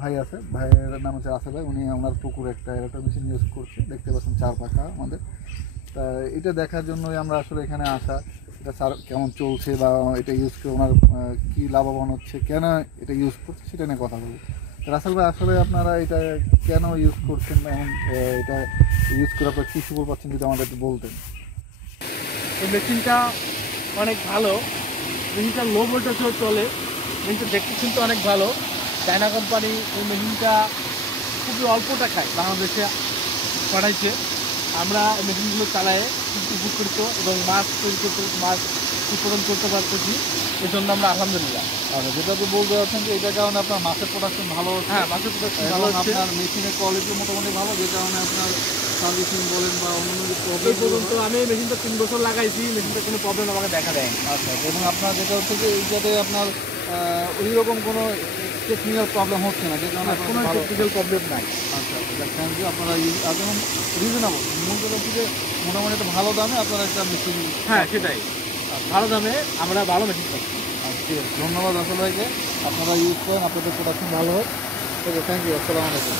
ভাই আছে, ভাইয়ের নাম হচ্ছে রাসেল ভাই। উনি ওনার পুকুরে একটা এরকম মেশিন ইউজ করছে, দেখতে পাচ্ছেন 4 পাখা আমাদের। তা এটা দেখার জন্যই আমরা আসলে এখানে আসা, এটা স্যার কেমন চলছে বা এটা ইউজ করে ওনার কী লাভবান হচ্ছে, কেন এটা ইউজ করছে সেটা নিয়ে কথা বলবো। রাসেল ভাই, আসলে আপনারা এটা কেন ইউজ করছেন এবং এটা ইউজ করে আপনারা কী সুফল পাচ্ছেন যদি আমাদের একটু বলতেন। এই মেশিনটা অনেক ভালো, মেশিনটা লো ভোল্টেজেও চলে, মেশিনটা দেখতে কিন্তু অনেক ভালো। চায়না কোম্পানি এই মেশিনটা খুবই অল্প টাকায় বাংলাদেশে পাঠাইছে। আমরা এই মেশিনগুলো চালায়ে খুব উপকৃত এবং মাছ তৈরি করতে, মাছ উৎপাদন করতে পারতেছি। এই জন্য আমরা আলহামদুলিল্লাহ। আচ্ছা, যেটা আপনি বলতে চাচ্ছেন যে এটার কারণে আপনার মাছের প্রোডাকশন ভালো হচ্ছে। হ্যাঁ, মাছের প্রোডাকশন ভালো এবং হচ্ছে। আপনার মেশিনের কোয়ালিটি মোটামুটি ভালো, যে কারণে আপনার সার্ভিসিং বলেন বা অন্যান্য যে এই প্রবলেম। পর্যন্ত আমি এই মেশিনটা 3 বছর লাগাইছি, মেশিনটা কোনো প্রবলেম আমাকে দেখা দেয়। আচ্ছা, এবং আপনার যেটা হচ্ছে যে এইটাতে আপনার ওই রকম কোনো টেকনিক্যাল প্রবলেম হচ্ছে না, যে কারণে কোনো ভালো। টেকনিক্যাল প্রবলেম নাই। আচ্ছা আচ্ছা, থ্যাংক ইউ। আপনারা যেমন রিজনেবল, মূল কথা হচ্ছে যে মোটামুটি একটা ভালো দামে আপনারা একটা মেশিন। হ্যাঁ, সেটাই, ভালো দামে আমরা ভালো মেশিন পাচ্ছি। আজকে ধন্যবাদ আসল ভাইকে, আপনারা ইউজ করেন, আপনাদের প্রোডাকশন ভালো হোক। ওকে, থ্যাংক ইউ, আসসালামু আলাইকুম।